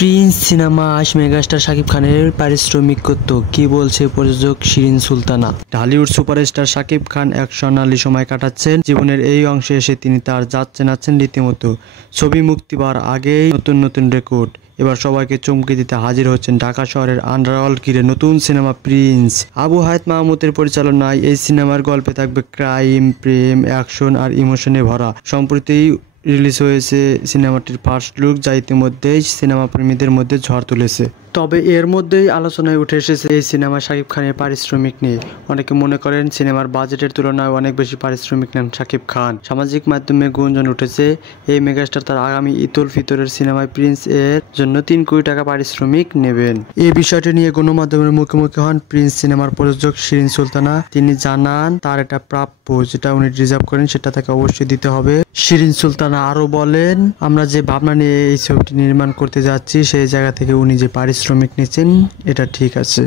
Prince cinema আজ megastar Shakib খানের পারিশ্রমিক কত কি বলছে প্রযোজক শিরিন সুলতানা। ঢালিউড সুপারস্টার শাকিব খান এক স্বর্ণালী সময় কাটাচ্ছেন। জীবনের এই অংশে এসে তিনি তার যাচ্ছেন রীতিমতো। ছবি মুক্তি পাওয়ার আগেই নতুন রেকর্ড। এবার সবাইকে চমকে দিতে হাজির হচ্ছেন ঢাকা শহরের আন্ডারওয়ার্ল্ড ঘিরে নতুন সিনেমা প্রিন্স। আবু হায়াত মাহমুদের পরিচালনায় এই সিনেমার গল্পে থাকবে ক্রাইম, প্রেম, অ্যাকশন আর ইমোশনে ভরা। সম্প্রতি রিলিজ হয়েছে সিনেমাটির ফার্স্ট লুক, যা ইতিমধ্যেই সিনেমা প্রেমীদের মধ্যে ঝড় তুলেছে। তবে এর মধ্যেই আলোচনায় উঠে এসেছে এই সিনেমা শাকিব খানের পারিশ্রমিক নিয়ে। অনেকে মনে করেন সিনেমার বাজেটের তুলনায় অনেক বেশি পারিশ্রমিক নেন শাকিব খান। সামাজিক মাধ্যমে গুঞ্জন উঠেছে এই মেগাস্টার তার আগামী ঈদ উল ফিতরের সিনেমায় প্রিন্স এর জন্য 3 কোটি টাকা পারিশ্রমিক নেবেন। এই বিষয়টি নিয়ে গণমাধ্যমের মুখোমুখি হন প্রিন্স সিনেমার প্রযোজক শিরিন সুলতানা। তিনি জানান তার এটা প্রাপ্য, যেটা উনি রিজার্ভ করেন সেটা তাকে অবশ্যই দিতে হবে। শিরিন সুলতানা আরো বলেন, আমরা যে ভাবনা নিয়ে এই ছবিটি নির্মাণ করতে যাচ্ছি সেই জায়গা থেকে উনি যে পারিশ্রমিক নিচ্ছেন এটা ঠিক আছে।